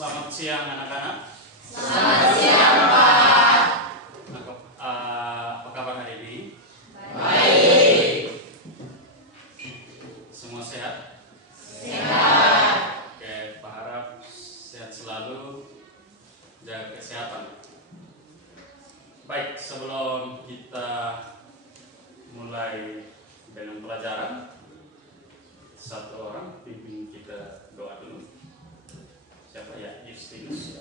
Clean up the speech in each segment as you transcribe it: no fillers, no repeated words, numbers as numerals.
Selamat siang anak-anak. Selamat siang Pak. Apa kabar hari ini? Baik. Semua sehat? Sehat. Oke, Pak harap sehat selalu, jaga kesehatan. Baik, sebelum kita mulai dengan pelajaran, satu orang pimpin kita doa dulu. Siapa ya? Justinus.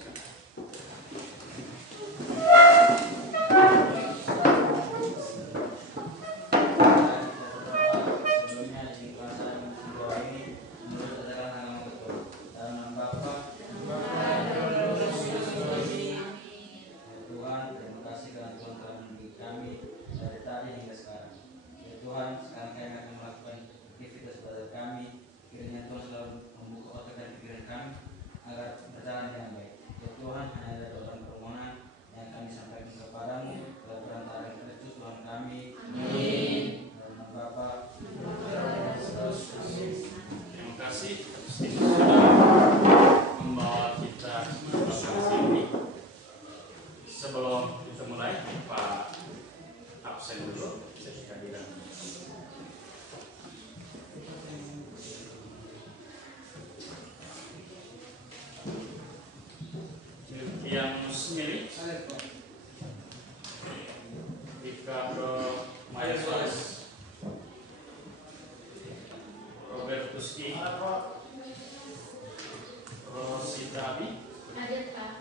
Sebelum kita mulai, Pak absen dulu, jadi kehadiran. Yang Musmili, Ricardo Mayasuas, Robertus I, Rosita Abi, Hadir Pak.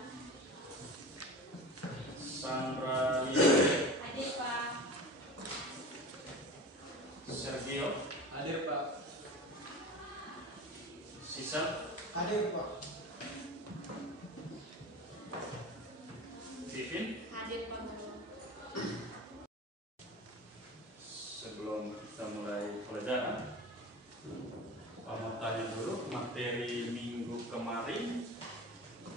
Sandra Lili, Hadir Pak. Sergio, Hadir Pak. Sisa, Hadir Pak. Vivin. Hadir Pak. Sebelum kita mulai pelajaran, Pak mau tanya dulu, materi minggu kemarin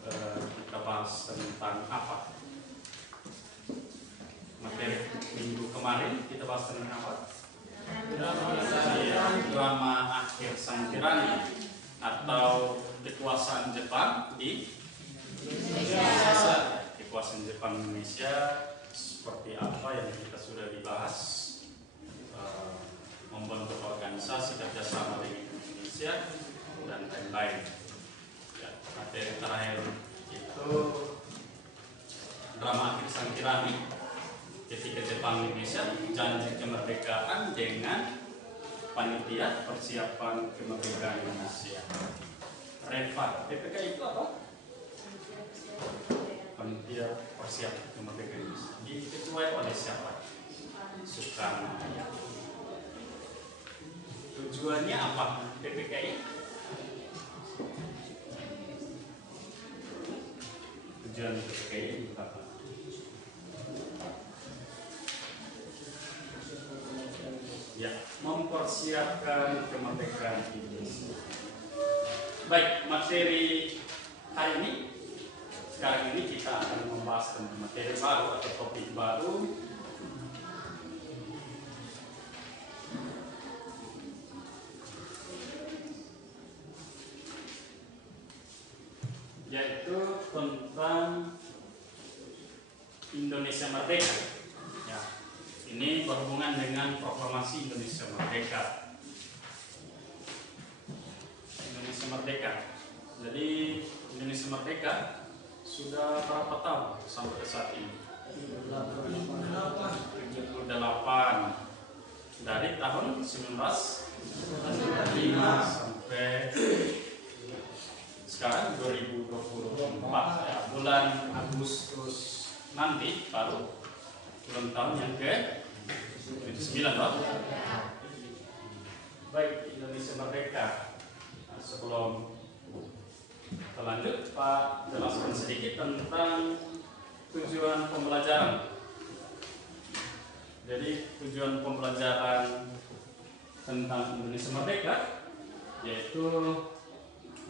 kita bahas tentang apa? Materi minggu kemarin kita bahas tentang apa? Drama Akhir Sang Tirani atau kekuasaan Jepang di Indonesia. Kekuasaan Jepang Indonesia seperti apa yang kita sudah dibahas, membentuk organisasi kerjasama dengan Indonesia dan lain-lain. Ya, materi terakhir itu drama Akhir Sang Tirani ketika Jepang Indonesia janji kemerdekaan dengan panitia persiapan kemerdekaan Indonesia. Reva, PPK itu apa? Panitia persiapan kemerdekaan Indonesia. Diketuai oleh siapa? Soekarno. Tujuannya apa PPKI? Tujuan PPKI apa? Ya, mempersiapkan kemerdekaan Indonesia. Baik, materi hari ini, sekarang ini kita akan membahas tentang materi baru atau topik baru, yaitu tentang Indonesia Merdeka. Ya, ini berhubungan dengan proklamasi Indonesia Merdeka. Indonesia Merdeka. Jadi Indonesia Merdeka sudah berapa tahun sampai ke saat ini? 78. Dari tahun 1945 sampai sekarang 2024 ya, bulan Agustus nanti baru ulang tahun yang ke-79 Pak. Baik, Indonesia Merdeka. Nah, sebelum kita lanjut, Pak jelaskan sedikit tentang tujuan pembelajaran. Jadi tujuan pembelajaran tentang Indonesia Merdeka yaitu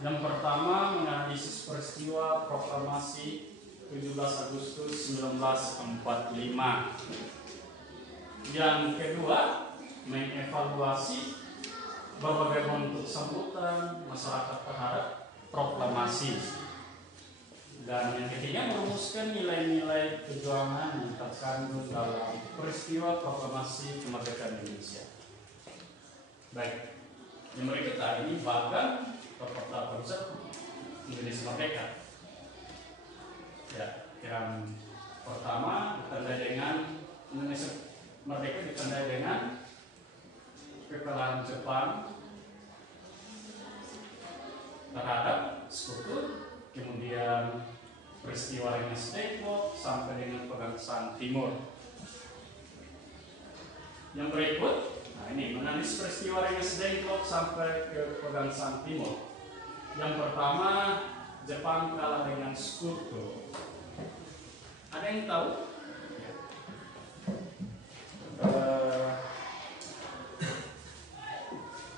yang pertama menganalisis peristiwa proklamasi 17 Agustus 1945. Yang kedua, mengevaluasi berbagai bentuk sambutan masyarakat terhadap proklamasi. Dan yang ketiga, merumuskan nilai-nilai perjuangan yang terkandung dalam peristiwa proklamasi kemerdekaan Indonesia. Baik, yang berikutnya ini bahkan Peta Konsep Indonesia Merdeka. Ya, yang pertama ditandai dengan Indonesia Merdeka ditandai dengan kekalahan Jepang terhadap Sekutu, kemudian peristiwa Rengas Dengklok sampai dengan Pegangsaan Timur. Yang berikut, nah ini menangis peristiwa Rengas Dengklok sampai ke Pegangsaan Timur. Yang pertama, Jepang kalah dengan Sekutu. Ada yang tahu?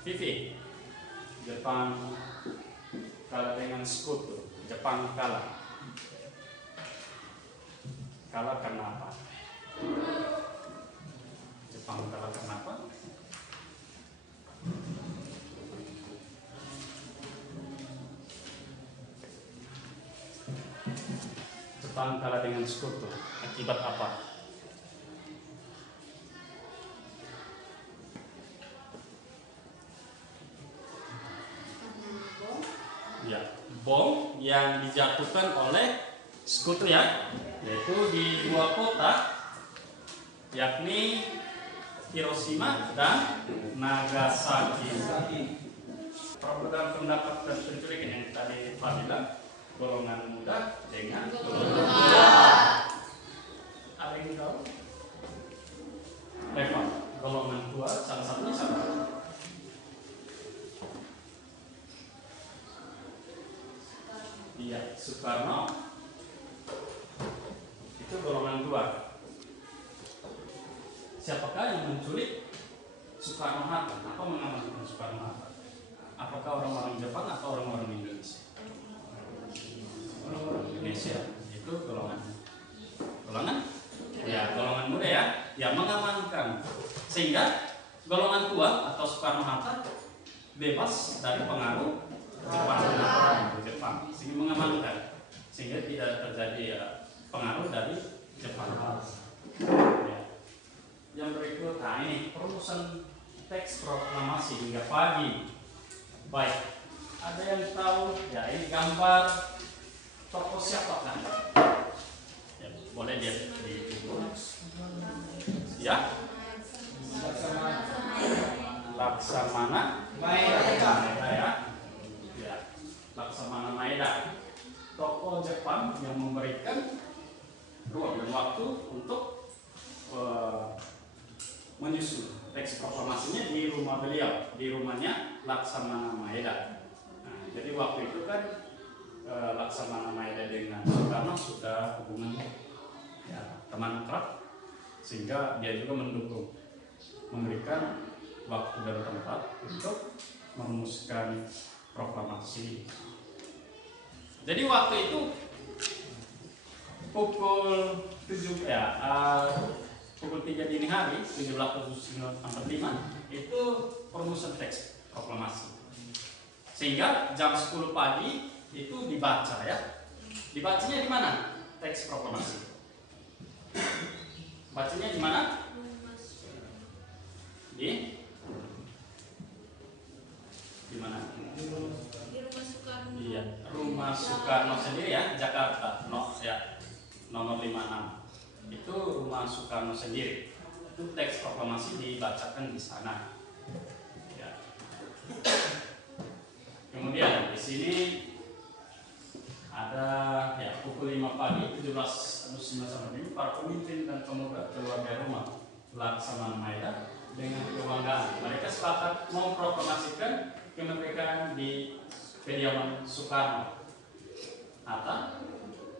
Vivi, Jepang kalah dengan Sekutu. Jepang kalah. Kalah karena apa? Jepang kalah karena apa? Jepang kalah dengan Sekutu. Akibat apa? Ya, bom yang dijatuhkan oleh Sekutu ya, yaitu di dua kota, yakni Hiroshima dan Nagasaki. Perbedaan pendapat dan penculikan yang tadi Pak bilang, golongan muda dengan golongan tua. Ada yang tahu? Reva, golongan tua salah satunya siapa? Iya, Soekarno. Itu golongan tua. Siapakah yang menculik Soekarno Hatta? Apa mengamankan Soekarno Hatta? Apakah orang-orang Jepang atau orang-orang Indonesia? Orang-orang Indonesia. Itu golongan ya, golongan muda ya, yang mengamankan, sehingga golongan tua atau Soekarno Hatta bebas dari pengaruh Jepang, sehingga mengamankan, sehingga tidak terjadi ya, pengaruh dari Jepang. Ya. Yang berikut, nah ini perumusan teks proklamasi hingga pagi. Baik, ada yang tahu? Ya, ini gambar tokoh siapa kan? Ya, boleh dia di ya. Laksamana Maeda ya. Laksamana Maeda, tokoh Jepang yang memberikan ruang dan waktu untuk menyusun teks proklamasinya di rumah beliau, di rumahnya Laksamana Maeda. Nah, jadi waktu itu kan Laksamana Maeda dengan Soekarno sudah hubungan ya, teman akrab, sehingga dia juga mendukung, memberikan waktu dan tempat untuk merumuskan proklamasi. Jadi waktu itu pukul 7 ya, pukul 3 dini hari 17.45 itu perumusan teks proklamasi. Sehingga jam 10 pagi itu dibaca ya. Dibacanya di mana? Teks proklamasi. Bacanya di mana? Di mana? Di rumah Soekarno. Iya, rumah Soekarno sendiri ya, Jakarta, nomor 56. Itu rumah Soekarno sendiri. Itu teks proklamasi dibacakan di sana. Ya. Kemudian di sini ada ya pukul 5 pagi 17.19 para pemimpin dan pemuda keluarga rumah Laksamana Maeda dengan kebanggaan mereka sepakat memproklamasikan kemerdekaan di kediaman Soekarno. Hatta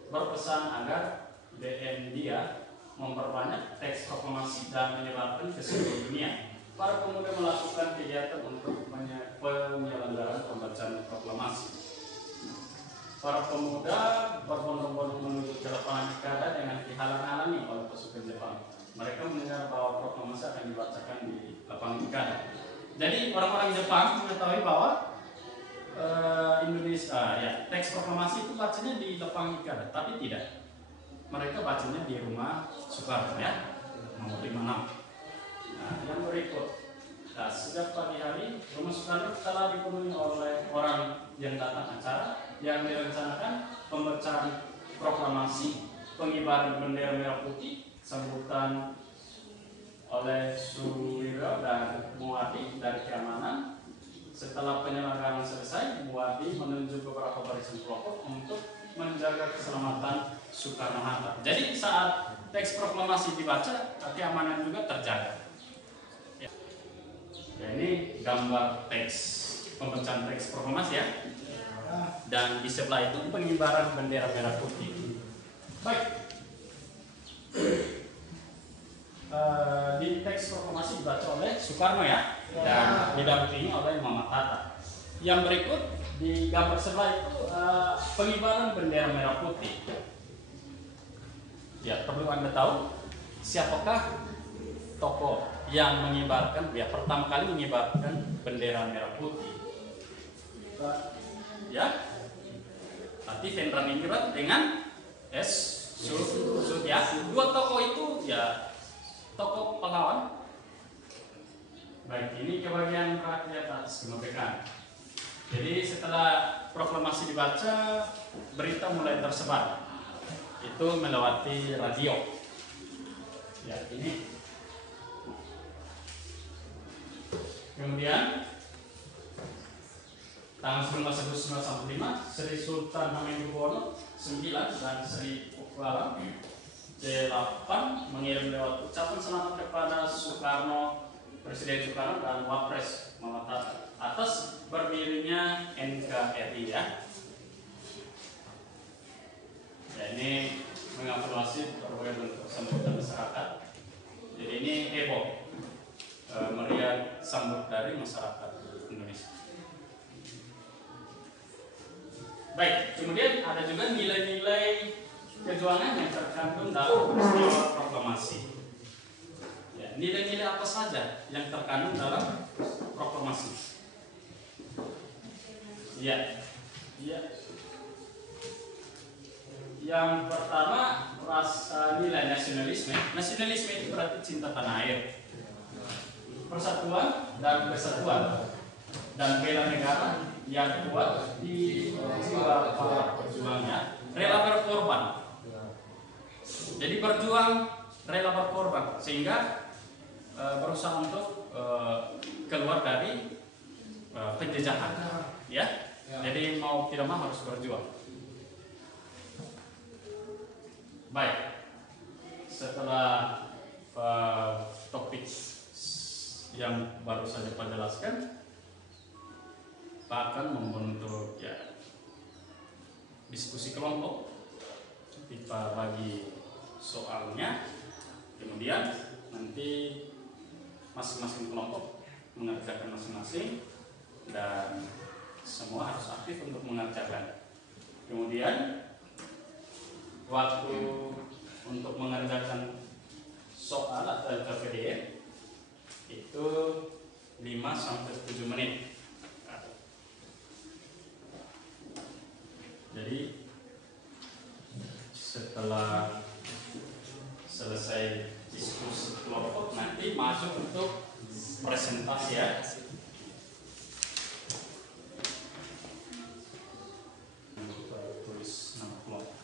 berpesan agar BM dia memperbanyak teks proklamasi dan menyebarkan ke seluruh dunia. Para pemuda melakukan kegiatan untuk penyelenggaraan pembacaan proklamasi. Para pemuda berbondong-bondong menuju ke lapangan Ikada dengan dihalang-halangi oleh pasukan Jepang. Mereka mendengar bahwa proklamasi akan dibacakan di lapangan Ikada. Jadi orang-orang Jepang mengetahui bahwa Indonesia, ya teks proklamasi itu bacanya di Lepang Ikan, tapi tidak. Mereka bacanya di rumah Soekarno ya, nomor 56. Nah, yang berikut, nah, sejak pagi hari rumah Soekarno telah dipenuhi oleh orang yang datang acara yang direncanakan pembacaan proklamasi, pengibaran bendera merah putih, sambutan oleh Suwiro dan Muadi dari keamanan. Setelah penyelenggaraan selesai, Muadi menunjuk beberapa barisan kelompok untuk menjaga keselamatan Soekarno-Hatta. Jadi saat teks proklamasi dibaca, keamanan juga terjaga. Ya, ini gambar teks pembacaan teks proklamasi ya. Dan di sebelah itu pengibaran bendera merah putih. Baik. Di teks proklamasi dibaca oleh Soekarno ya, dan didampingi oleh Muhammad Hatta. Yang berikut di gambar sebelah itu pengibaran bendera merah putih. Ya, perlu Anda tahu siapakah tokoh yang mengibarkan, ya pertama kali mengibarkan bendera merah putih. Ya, nanti Vendra Ningrat dengan S. Sud ya. Dua tokoh itu ya tokoh pahlawan. Baik, ini kebahagiaan rakyat atas kemerdekaan. Jadi setelah proklamasi dibaca, berita mulai tersebar. Itu melewati radio. Ya, ini. Kemudian tanggal 19 Agustus 1945, Sri Sultan Hamengkubuwono IX dan Sri Pukuala C8 mengirim lewat ucapan selamat kepada Soekarno, Presiden Soekarno dan Wapres Muhammad Hatta atas berdirinya NKRI ya. Ya, ini mengevaluasi berbagai bentuk sambutan masyarakat. Jadi ini heboh, meriah sambut dari masyarakat Indonesia. Baik, kemudian ada juga nilai-nilai perjuangan yang terkandung dalam peristiwa proklamasi. Ya, nilai-nilai apa saja yang terkandung dalam proklamasi? Ya, ya. Yang pertama nilai nasionalisme. Nasionalisme itu berarti cinta tanah air, persatuan dan kesatuan, dan bela negara yang kuat di jiwa para pejuangnya, rela berkorban. Jadi berjuang rela berkorban sehingga berusaha untuk keluar dari penjajahan, ya. Jadi mau tidak mau harus berjuang. Baik, setelah topik yang baru saja Pak jelaskan, Pak akan membentuk ya diskusi kelompok. Kita bagi soalnya, kemudian nanti masing-masing kelompok mengerjakan masing-masing dan semua harus aktif untuk mengerjakan. Kemudian waktu untuk mengerjakan soal atau KPDN itu 5-7 menit. Jadi setelah selesai diskusi kelompok nanti masuk untuk presentasi ya. Tulis nama kelompok.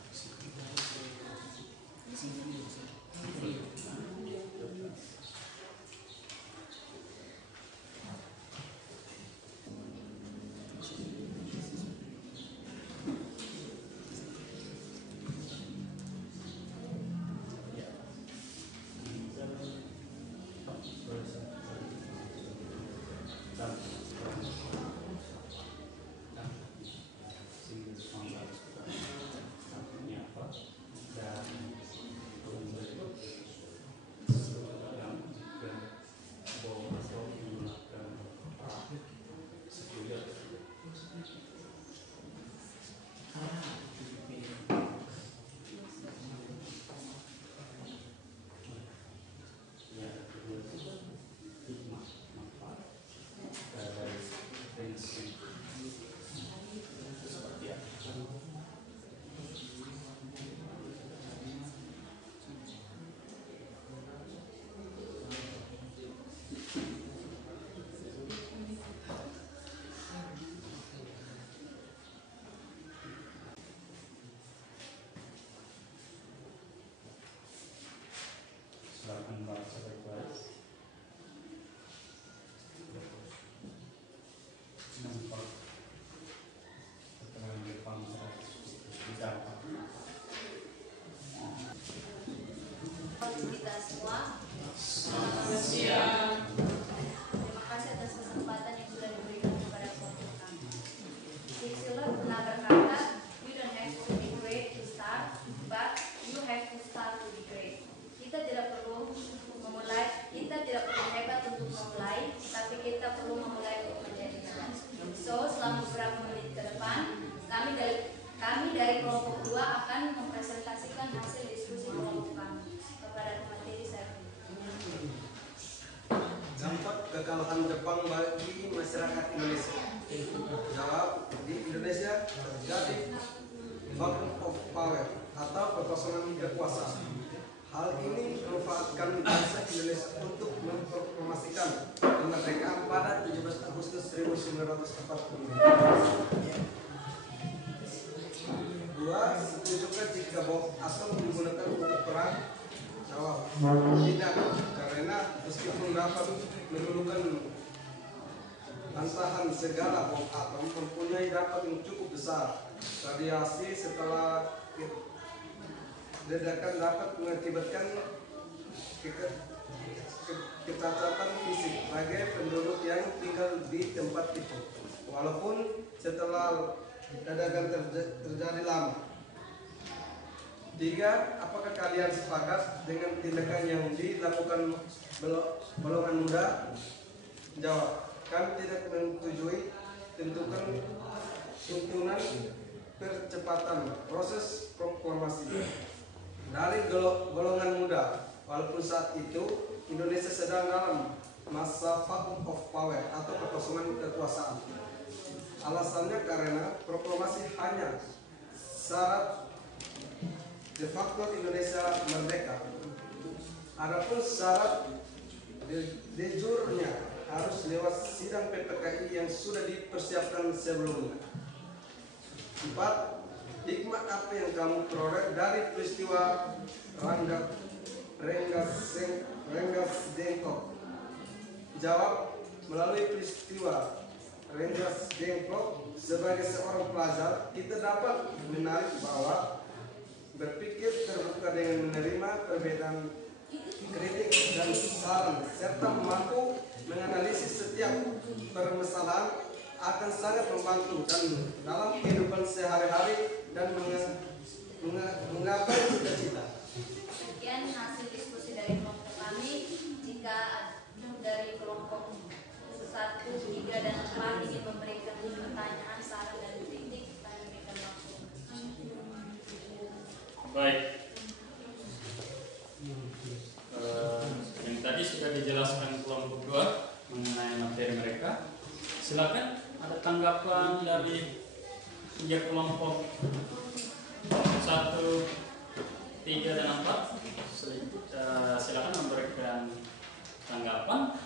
semua. Selamat siang. Terima kasih atas kesempatan yang sudah diberikan kepada kelompok kami. Sisila pernah berkata, you don't have to be great to start, but you have to start to be great. Kita tidak perlu hebat untuk memulai, tapi kita perlu memulai untuk menjadi hebat. So, selama beberapa menit ke depan, kami dari kelompok 2 akan mempresentasikan hasil diskusi kelompok kami kepada materi saya. Dampak kekalahan Jepang bagi masyarakat Indonesia. Jawab, di Indonesia terjadi vacuum of power atau kekosongan kekuasaan. Hal ini memanfaatkan bangsa Indonesia untuk memproklamasikan kemerdekaan pada 17 Agustus 1945. 2. Setujukah jika bom atom digunakan untuk perang? Jawab, tidak, karena meskipun dapat meluluhkan bantahan segala bom atom mempunyai dampak yang cukup besar. Radiasi setelah ledakan dapat mengakibatkan kecacatan fisik bagi penduduk yang tinggal di tempat itu, walaupun setelah ledakan terjadi lama. 3. Apakah kalian sepakat dengan tindakan yang dilakukan golongan muda? Jawab, kami tidak menyetujui tuntunan percepatan proses proklamasi dari golongan muda, walaupun saat itu Indonesia sedang dalam masa vacuum of power atau kekosongan kekuasaan. Alasannya karena proklamasi hanya syarat de facto Indonesia merdeka. Adapun syarat de jure-nya harus lewat sidang PPKI yang sudah dipersiapkan sebelumnya. 4. Hikmat apa yang kamu peroleh dari peristiwa Rengas Dengklok? Jawab, melalui peristiwa Rengas Dengklok, sebagai seorang pelajar kita dapat menarik bahwa berpikir terbuka dengan menerima perbedaan kritik dan saran serta mampu menganalisis setiap permasalahan akan sangat membantu dan dalam kehidupan sehari-hari dan menggapai cita-cita. Sekian hasil diskusi dari kelompok kami. Jika dari kelompok 1, 3, dan 4 ingin memberikan pertanyaan, saran, dan kritik, kami berikan waktu. Baik. Yang tadi sudah dijelaskan kelompok 2 mengenai materi mereka. Silakan, ada tanggapan dari kelompok 1, 3, dan 4. Silakan memberikan tanggapan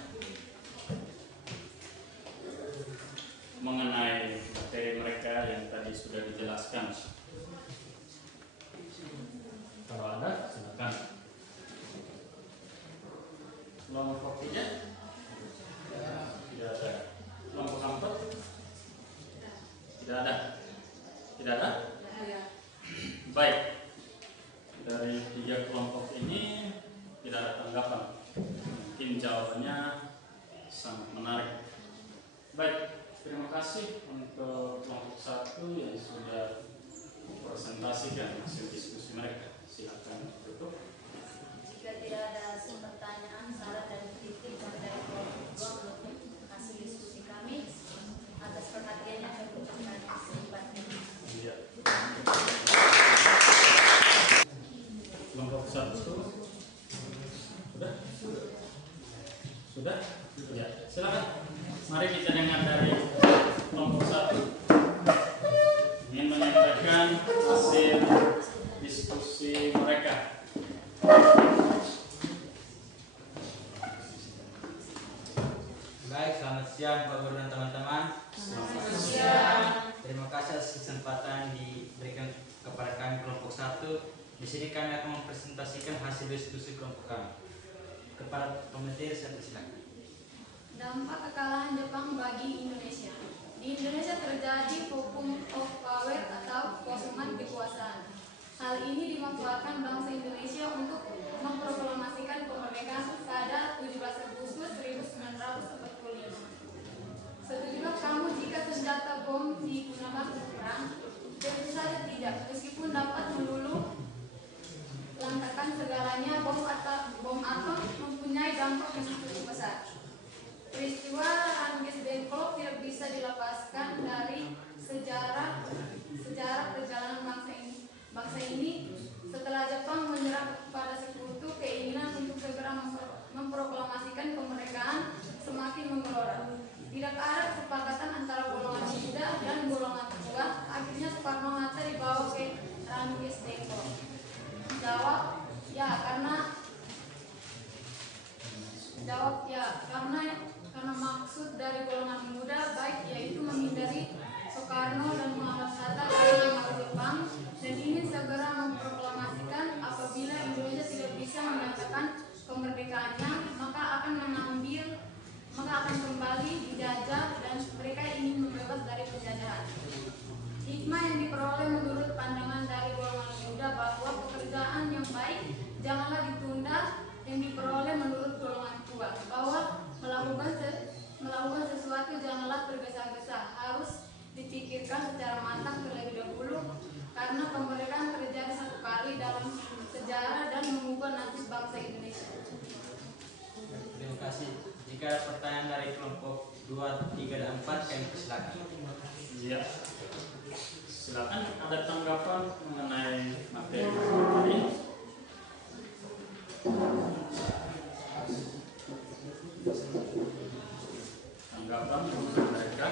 mengenai materi mereka yang tadi sudah dijelaskan. Kalau ada, silakan. Kelompok 3? Tidak ada. Kelompok 4? Tidak ada. Tidak ada? Baik. Dari 3 kelompok ini tidak ada tanggapan. Mungkin jawabannya sangat menarik. Baik, terima kasih untuk kelompok 1 yang sudah presentasikan hasil diskusi mereka. Silakan tutup. Jika tidak ada pertanyaan, saran, dan kritik dari kelompok 2 menutup hasil diskusi kami. Atas perhatiannya kami ucapkan terima kasih. Iya. Kelompok 1 sudah? Sudah? Ya, silakan. Mari kita dengar dari kelompok 1 ingin menyampaikan hasil diskusi mereka. Baik, selamat siang Pak Guru dan teman-teman. Selamat siang. Terima kasih atas kesempatan diberikan kepada kami kelompok 1. Di sini kami akan mempresentasikan hasil diskusi kelompok kami. Kepada pemateri saya persilakan. Dampak kekalahan Jepang bagi Indonesia. Di Indonesia terjadi vacuum of power atau kekosongan kekuasaan. Hal ini dimanfaatkan bangsa Indonesia untuk memproklamasikan kemerdekaan kemerdekaan pada 17 Agustus 1945. Setujukah kamu jika senjata bom digunakan untuk perang? Tentu saja tidak, meskipun dapat meluluh lantakan segalanya, bom atom mempunyai dampak yang cukup besar. Peristiwa Rangers Dengklok tidak bisa dilepaskan dari sejarah perjalanan bangsa ini setelah Jepang menyerah kepada sekutu. Keinginan untuk segera memproklamasikan kemerdekaan semakin menggelora. Tidak ada kesepakatan antara golongan muda dan golongan tua. Akhirnya Soekarno-Hatta dibawa ke Rangers Dengklok. Jawab ya, karena maksud dari golongan muda baik yaitu menghindari Soekarno dan Muhammad Hatta dari pengaruh Jepang dan ingin segera memproklamasikan apabila Indonesia tidak bisa menyatakan kemerdekaannya maka akan kembali dijajah dan mereka ingin bebas dari penjajahan. Hikmah yang diperoleh menurut pandangan dari golongan muda bahwa pekerjaan yang baik janganlah ditunda, yang diperoleh menurut golongan tua bahwa melakukan sesuatu janganlah tergesa-gesa, harus dipikirkan secara matang terlebih dahulu karena kemerdekaan terjadi satu kali dalam sejarah dan mengubah nasib bangsa Indonesia. Terima kasih. Jika ada pertanyaan dari kelompok 2, 3, dan 4, kami persilakan. Iya. Silakan, ada tanggapan mengenai materi ini? Tanggapan mengenai mereka?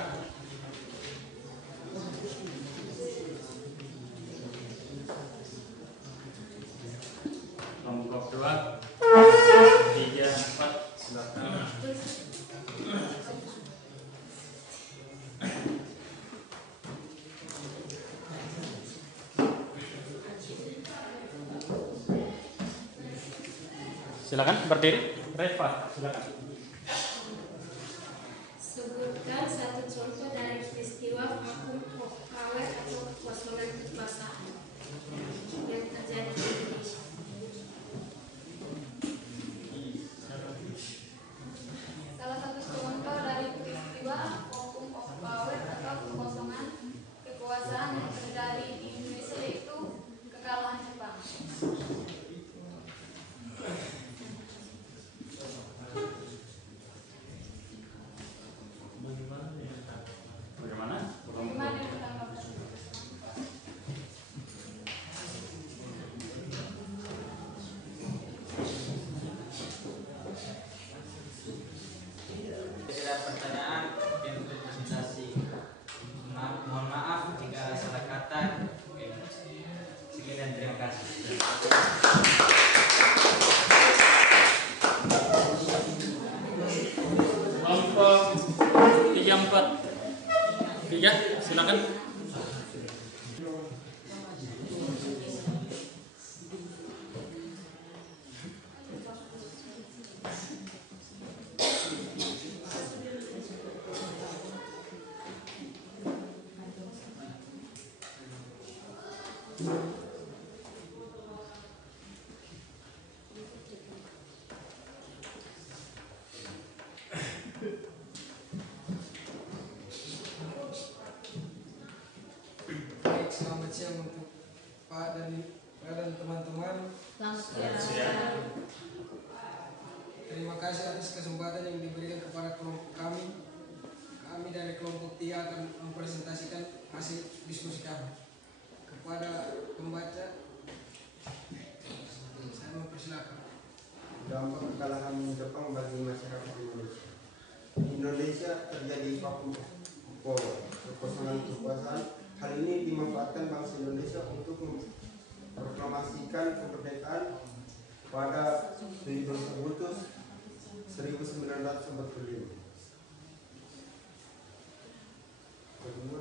Kelompok 2, 3, 4, silakan. Silakan berdiri. Reva, silakan. Sebutkan satu contoh dari peristiwa vakum of power atau kekosongan kekuasaan yang terjadi di Indonesia. Salah satu contoh dari peristiwa vakum of power atau kekosongan kekuasaan yang terjadi di Indonesia yaitu kekalahan Jepang. Bagaimana? Gimana yang tanggapan? Jika ada pertanyaan, kami presentasi. Mohon maaf jika ada salah kata. Sekian dan terima kasih. Kelompok 3, 4, 3, silakan. Baik, selamat siang untuk Pak dan teman-teman. Selamat siang. Terima kasih atas kesempatan yang diberikan kepada kelompok kami. Kami dari kelompok 3 akan mempresentasikan hasil diskusi kami. Kepada pembaca, saya mempersilakan. Dampak kekalahan Jepang bagi masyarakat Indonesia. Di Indonesia terjadi vakum power, kekosongan kekuasaan. Hal ini dimanfaatkan bangsa Indonesia untuk memproklamasikan kemerdekaan pada 17 Agustus 1945. Kedua,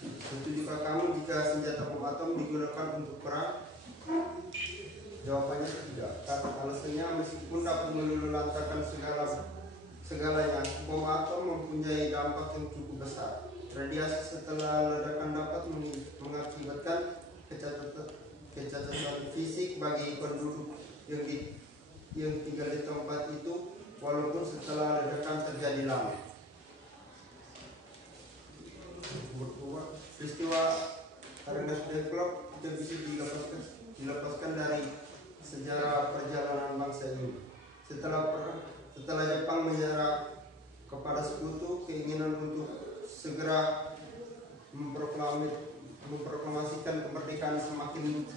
setujukah kamu jika senjata bom atom digunakan untuk perang? Jawabannya tidak. Alasannya meskipun dapat meluluhlantarkan segalanya, bom atom mempunyai dampak yang cukup besar. Radiasi setelah ledakan dapat mengakibatkan kecacatan fisik bagi penduduk yang yang tinggal di tempat itu walaupun setelah ledakan terjadi lama. Peristiwa Rengas Dengklok tidak bisa dilepaskan dari sejarah perjalanan bangsa ini. Setelah Jepang menyerah kepada sekutu, keinginan untuk segera memproklamasikan kemerdekaan semakin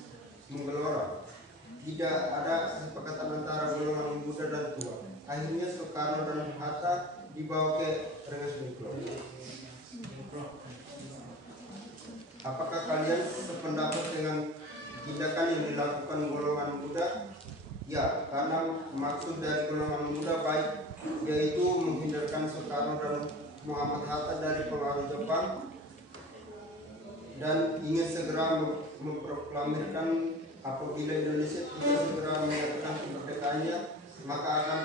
menggelora. Tidak ada kesepakatan antara golongan muda dan tua. Akhirnya Soekarno dan Hatta dibawa ke Rengas Dengklok. Apakah kalian sependapat dengan tindakan yang dilakukan golongan muda? Ya, karena maksud dari golongan muda baik yaitu menghindarkan Soekarno dan Muhammad Hatta dari pengaruh Jepang dan ingin segera memproklamirkan apabila Indonesia tidak segera menyatakan kemerdekaannya, maka akan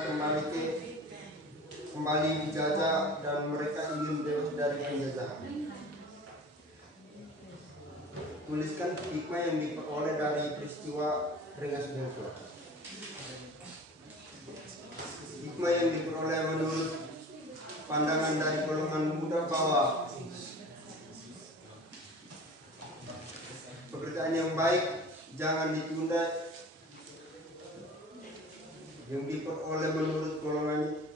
kembali dijajah dan mereka ingin bebas dari penjajahan. Tuliskan hikmah yang diperoleh dari peristiwa Rengas Dengklok. Hikmah yang diperoleh menurut pandangan dari golongan muda bahwa pekerjaan yang baik jangan ditunda. Yang diperoleh menurut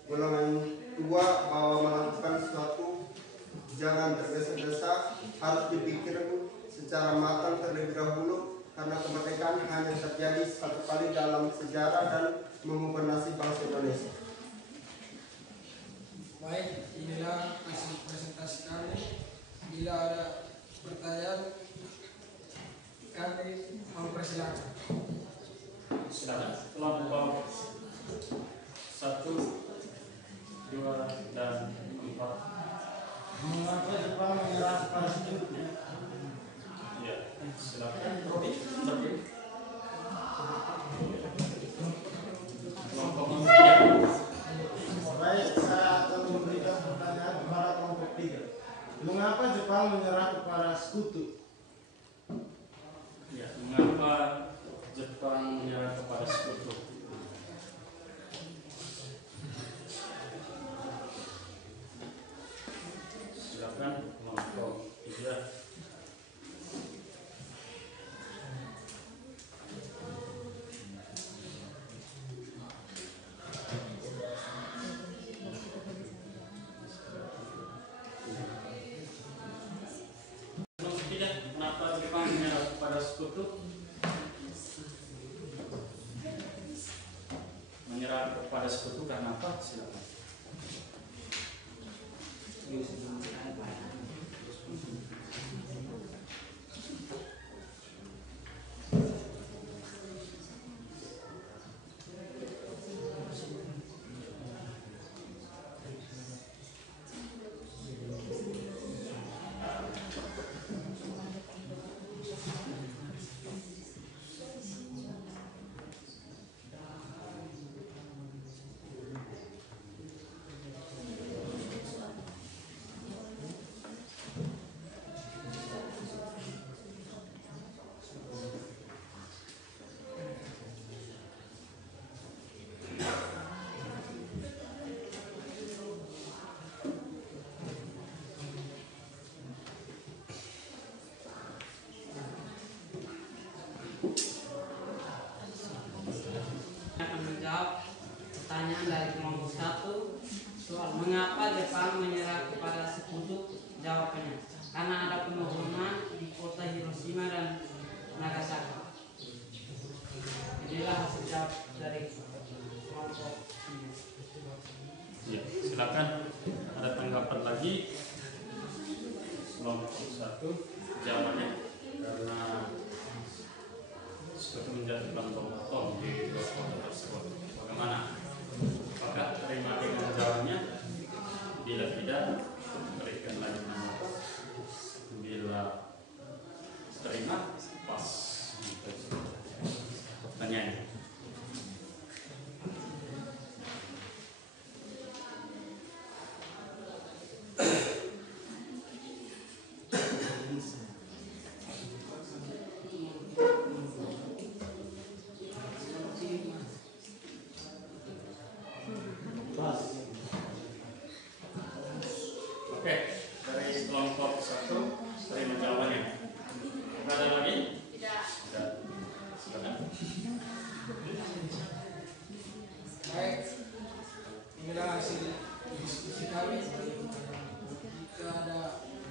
golongan tua bahwa melakukan sesuatu jangan tergesa-gesa, harus dipikirkan secara matang terlebih dahulu karena kemerdekaan hanya terjadi satu kali dalam sejarah dan mengubah nasib bangsa Indonesia. Baik, inilah hasil presentasi kami. Bila ada pertanyaan, kami mempersilakan. Silakan kelompok 1, 2, dan 4. Mengapa Jepang menyerah pada sekutu? Ya, silakan. Kelompok 3. Baik, saya akan memberikan pertanyaan kepada kelompok 3. Mengapa Jepang menyerah kepada sekutu? Ya, mengapa Jepang menyerah kepada sekutu? Silakan kelompok 3. Kenapa Jepang menyerah kepada sekutu? Menyerah kepada sekutu karena apa? Silakan. Pertanyaan dari kelompok 1, soal mengapa Jepang menyerah kepada sekutu? Jawabannya, karena ada penurunan di kota Hiroshima dan Nagasaki. Inilah hasil jawab dari kelompok ini. Ya, silakan. Ada tanggapan lagi? Kelompok 1 jawabannya karena sekutu menjatuhkan bom atom di dua kota tersebut. Bagaimana? Apakah terima dengan jawabannya? Bila tidak, berikan lagi nomor. Bila terima, pas. Pertanyaannya.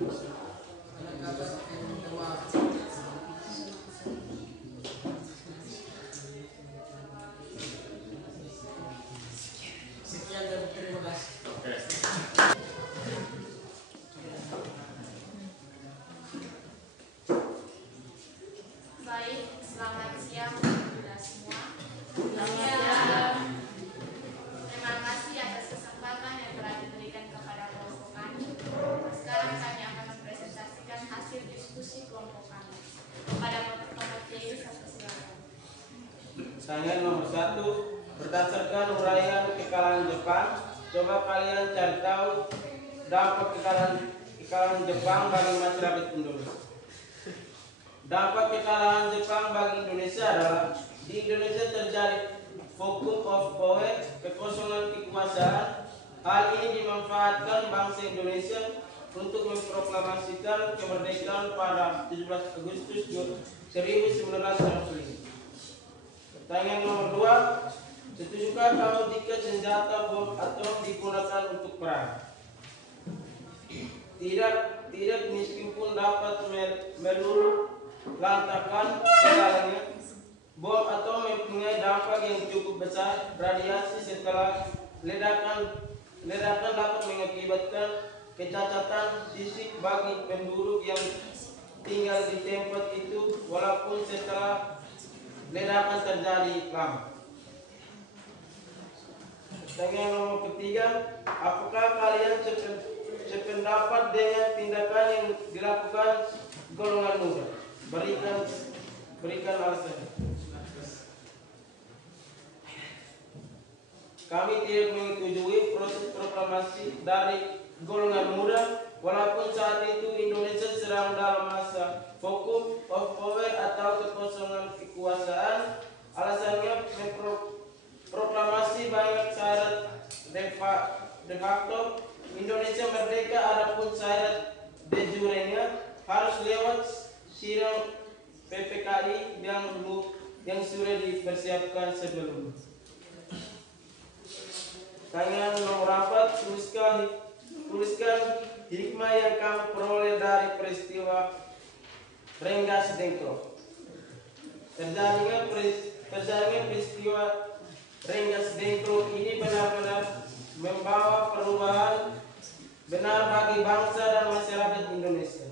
Sekian dan terima kasih. Oke. Baik, selamat siang kepada semua. Terima kasih atas kesempatan yang telah diberikan kepada kelompok kami. Sekarang kami akan mempresentasikan hasil diskusi kelompok kami. Pada pemateri satu silakan. Saya nomor 1, berdasarkan uraian kekalahan Jepang, coba kalian cari tahu dampak kekalahan Jepang bagi masyarakat Indonesia. Dampak kekalahan Jepang bagi Indonesia adalah di Indonesia terjadi vacuum of power, kekosongan kekuasaan. Hal ini dimanfaatkan bangsa Indonesia untuk memproklamasikan kemerdekaan pada 17 Agustus 1945. Pertanyaan nomor 2, setujukah kamu jika senjata bom atom digunakan untuk perang? Tidak meskipun dapat meluluh lantakan segalanya. Bom atom mempunyai dampak yang cukup besar. Radiasi setelah ledakan dapat mengakibatkan kecacatan fisik bagi penduduk yang tinggal di tempat itu walaupun setelah ledakan terjadi lama. Pertanyaan nomor 3, apakah kalian sependapat dengan tindakan yang dilakukan golongan muda? Berikan alasan. Kami tidak menyetujui proses proklamasi dari golongan muda, walaupun saat itu Indonesia sedang dalam masa vacuum of power atau kekosongan kekuasaan. Alasannya proklamasi banyak syarat de facto. Indonesia merdeka, adapun syarat de jure-nya harus lewat sidang PPKI yang sudah dipersiapkan sebelumnya. Pertanyaan nomor 4, tuliskan hikmah yang kamu peroleh dari peristiwa Rengas Dengklok. Terjadinya peristiwa Rengas Dengklok ini benar-benar membawa perubahan benar bagi bangsa dan masyarakat Indonesia.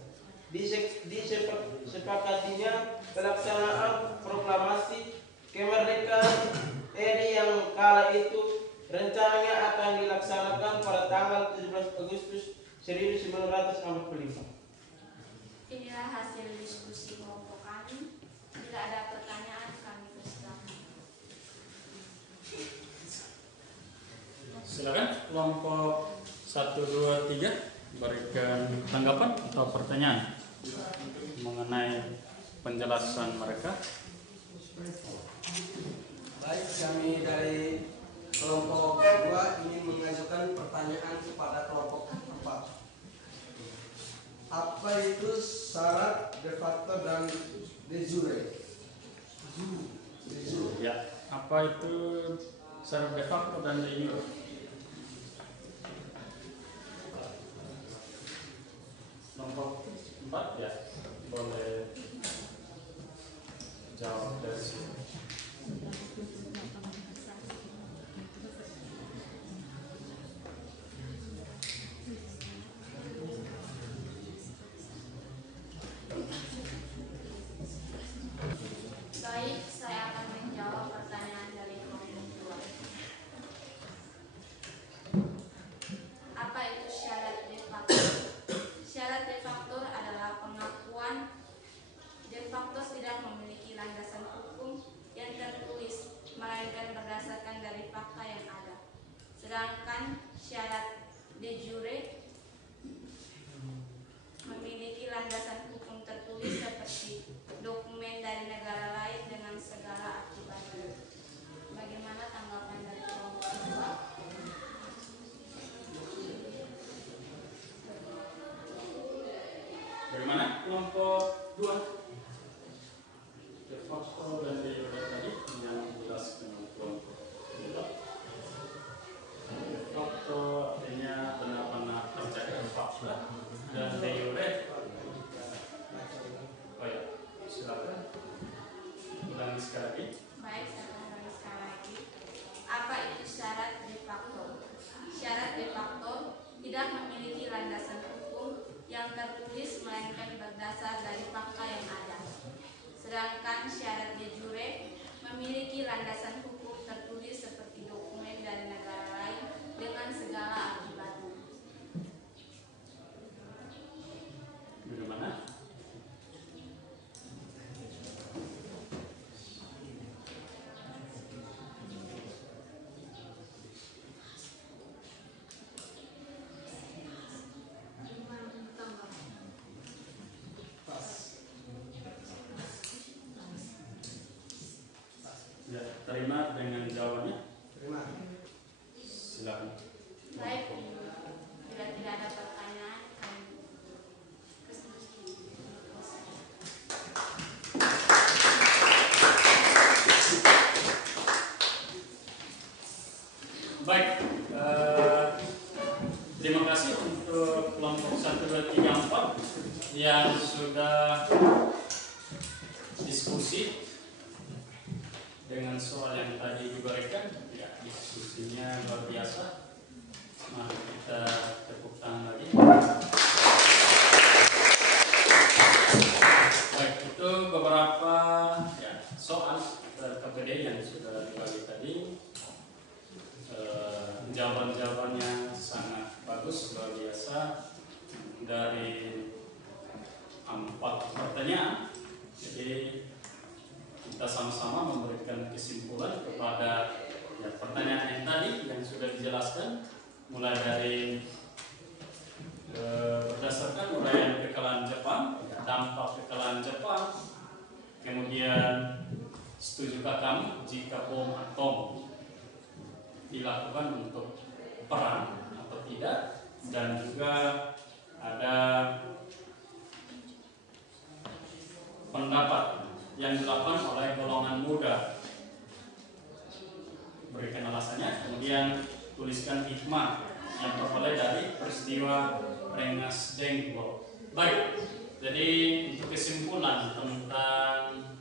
Disepakatinya pelaksanaan proklamasi kemerdekaan RI yang kala itu rencananya akan dilaksanakan pada tanggal 17 Agustus 1945. Inilah hasil diskusi kelompok kami. Bila ada pertanyaan, kami persilakan. Silakan kelompok 1, 2, 3 berikan tanggapan atau pertanyaan mengenai penjelasan mereka. Baik, kami dari kelompok 2 ingin mengajukan pertanyaan kepada kelompok 4. Apa itu syarat de facto dan de jure? Ya, apa itu syarat de facto dan de jure? Kelompok 4 ya, boleh jawab dari sini. Baik, saya akan menjawab pertanyaan dari kelompok 2. Apa itu syarat de facto? Syarat de facto adalah pengakuan de facto tidak memiliki landasan hukum yang tertulis, melainkan berdasarkan dari fakta yang ada. Sedangkan syarat de jure memiliki landasan hukum tertulis seperti dokumen dari negara lain dengan segala akibatnya. Bagaimana tanggapan dari kelompok 2? Bagaimana kelompok 2? De facto dan de jure tadi yang dijelaskan kelompok 2. De facto artinya benar-benar terjadi fakta dan de jure melainkan berdasar dari fakta yang ada. Sedangkan syarat de jure memiliki landasan hukum tertulis seperti dokumen dari negara lain dengan segala akibatnya. Bagaimana? Ya, terima dengan jawabannya. Terima. Silakan. Baik, bila tidak ada pertanyaan, kami Baik, terima kasih untuk kelompok 1, 2, 3, 4 yang sudah diskusi dengan soal yang tadi diberikan. Ya, diskusinya luar biasa. Mari kita tepuk tangan lagi. Baik, itu beberapa ya, soal KPD yang sudah dibagi tadi. Jawaban-jawabannya sangat bagus, luar biasa dari 4 pertanyaan. Jadi kita sama-sama memberikan kesimpulan kepada ya, pertanyaan yang tadi yang sudah dijelaskan, mulai dari berdasarkan uraian kekalahan Jepang, ya, dampak kekalahan Jepang, kemudian setujukah kamu jika bom atom dilakukan untuk perang atau tidak, dan juga ada pendapat yang dilakukan oleh golongan muda, berikan alasannya, kemudian tuliskan hikmah yang teroleh dari peristiwa Rengas Dengklok. Baik, jadi untuk kesimpulan tentang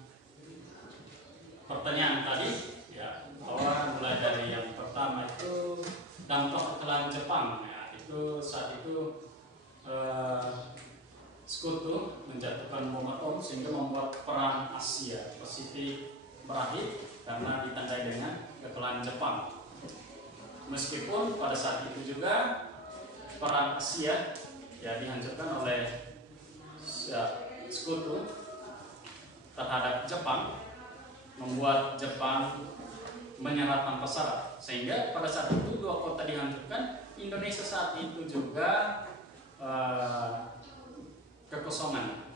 pertanyaan tadi, ya, bahwa mulai dari yang pertama itu dampak kekalahan Jepang, ya, itu saat itu Sekutu menjatuhkan bom atom sehingga membuat perang Asia Pasifik berakhir karena ditandai dengan kekalahan Jepang. Meskipun pada saat itu juga perang Asia ya dihancurkan oleh Sekutu terhadap Jepang, membuat Jepang menyerah tanpa syarat, sehingga pada saat itu 2 kota dihancurkan. Indonesia saat itu juga kekosongan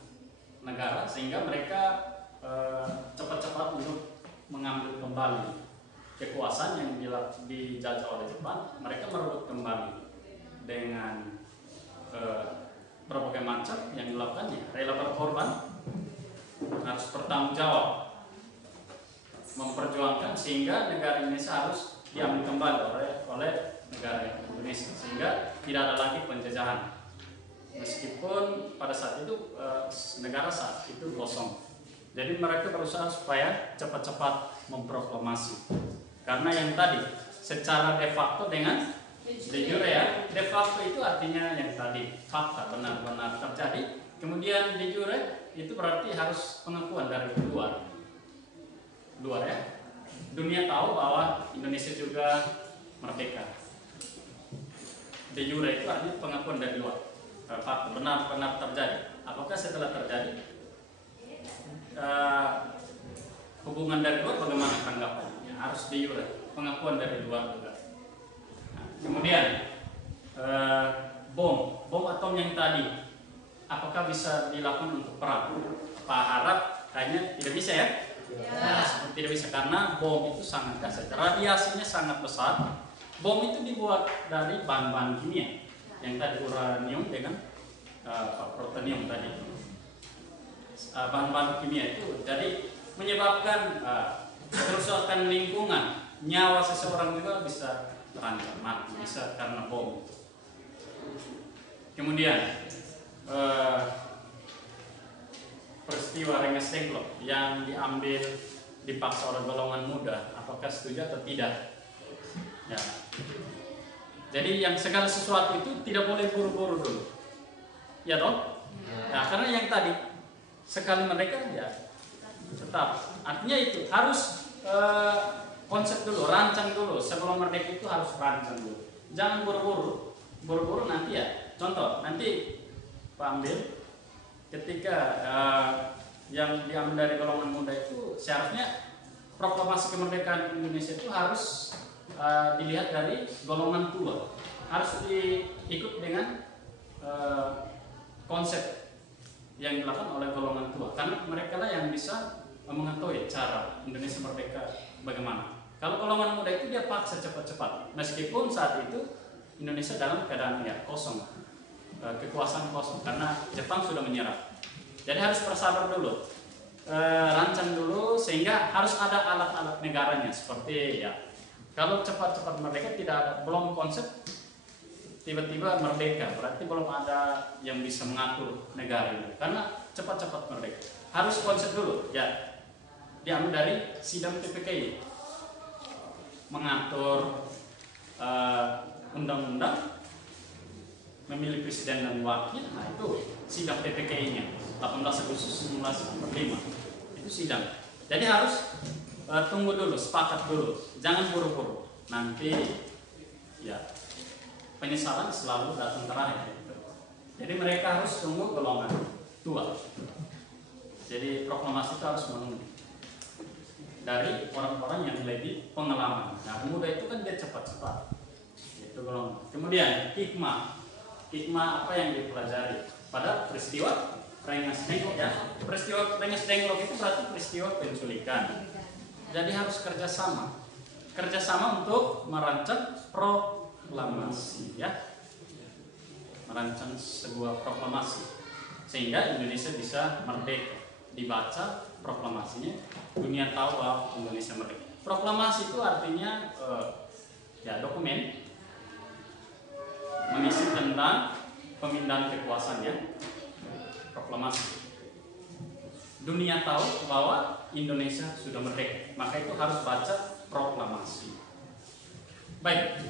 negara, sehingga mereka cepat-cepat untuk mengambil kembali kekuasaan yang dijajah oleh Jepang. Mereka merebut kembali dengan berbagai macam yang dilakukannya, rela berkorban, harus bertanggung jawab, memperjuangkan sehingga negara Indonesia harus diambil kembali oleh negara Indonesia, sehingga tidak ada lagi penjajahan. Meskipun pada saat itu negara saat itu kosong, jadi mereka berusaha supaya cepat-cepat memproklamasi. Karena yang tadi secara de facto dengan de jure, ya, de facto itu artinya yang tadi fakta benar-benar terjadi. Kemudian de jure itu berarti harus pengakuan dari luar ya. Dunia tahu bahwa Indonesia juga merdeka. De jure itu artinya pengakuan dari luar. Fakta benar-benar terjadi. Apakah setelah terjadi hubungan dari luar bagaimana tanggapannya? Harus de jure, pengakuan dari luar juga. Nah, kemudian bom atom yang tadi, apakah bisa dilakukan untuk perang? Pak Harap kayaknya tidak bisa, ya? Nah, tidak bisa karena bom itu sangat dahsyat, radiasinya sangat besar. Bom itu dibuat dari bahan-bahan kimia yang tadi uranium dengan protonium tadi, bahan-bahan kimia itu, jadi menyebabkan kerusakan lingkungan, nyawa seseorang juga bisa terancam mati, bisa karena bom. Kemudian peristiwa Rengas Dengklok yang diambil dipaksa oleh golongan muda, apakah setuju atau tidak? Ya. Jadi yang segala sesuatu itu tidak boleh buru-buru dulu, ya toh? Nah, karena yang tadi sekali merdeka ya tetap. Artinya itu harus konsep dulu, rancang dulu. Sebelum merdeka itu harus rancang dulu. Jangan buru-buru. Buru-buru nanti ya. Contoh, nanti Pak ambil ketika yang diambil dari golongan muda itu seharusnya proklamasi kemerdekaan Indonesia itu harus dilihat dari golongan tua. Harus diikut dengan konsep yang dilakukan oleh golongan tua, karena mereka lah yang bisa mengetahui cara Indonesia merdeka bagaimana. Kalau golongan muda itu dia paksa cepat-cepat, meskipun saat itu Indonesia dalam keadaan ya kosong, kekuasaan kosong, karena Jepang sudah menyerah. Jadi harus bersabar dulu, rancang dulu, sehingga harus ada alat-alat negaranya seperti ya. Kalau cepat-cepat merdeka tidak ada, belum konsep, tiba-tiba merdeka, berarti belum ada yang bisa mengatur negara ini. Karena cepat-cepat merdeka harus konsep dulu ya, diambil dari sidang PPKI, mengatur undang-undang, memilih presiden dan wakil. Nah itu sidang PPKI-nya 18 Agustus 1945 itu sidang. Jadi harus tunggu dulu, sepakat dulu, jangan buru-buru, nanti ya penyesalan selalu datang terakhir. Jadi mereka harus tunggu golongan tua. Jadi proklamasi itu harus menunggu dari orang-orang yang lebih pengalaman. Nah, muda itu kan dia cepat-cepat. Itu golongan. Kemudian hikmah. Hikmah apa yang dipelajari pada peristiwa Rengas Dengklok ya. Peristiwa Rengas Dengklok itu berarti peristiwa penculikan. Jadi harus kerjasama. Kerjasama untuk merancang proklamasi ya, merancang sebuah proklamasi sehingga Indonesia bisa merdeka. Dibaca proklamasinya, dunia tahu bahwa Indonesia merdeka. Proklamasi itu artinya ya dokumen mengisi tentang pemindahan kekuasaan ya, proklamasi. Dunia tahu bahwa Indonesia sudah merdeka, maka itu harus baca proklamasi. Baik,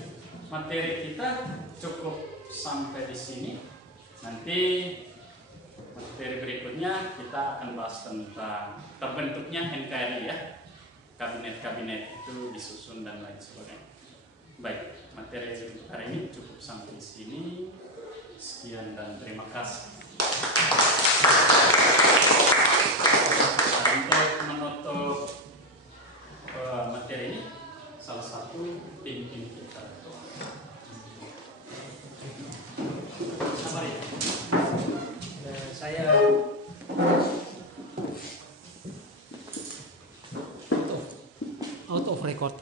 materi kita cukup sampai di sini. Nanti materi berikutnya kita akan bahas tentang terbentuknya NKRI ya, kabinet-kabinet itu disusun dan lain sebagainya. Baik, materi untuk hari ini cukup sampai di sini. Sekian dan terima kasih. Untuk menutup materi ini, salah satu pimpin kita. Sabar ya. Saya out of record.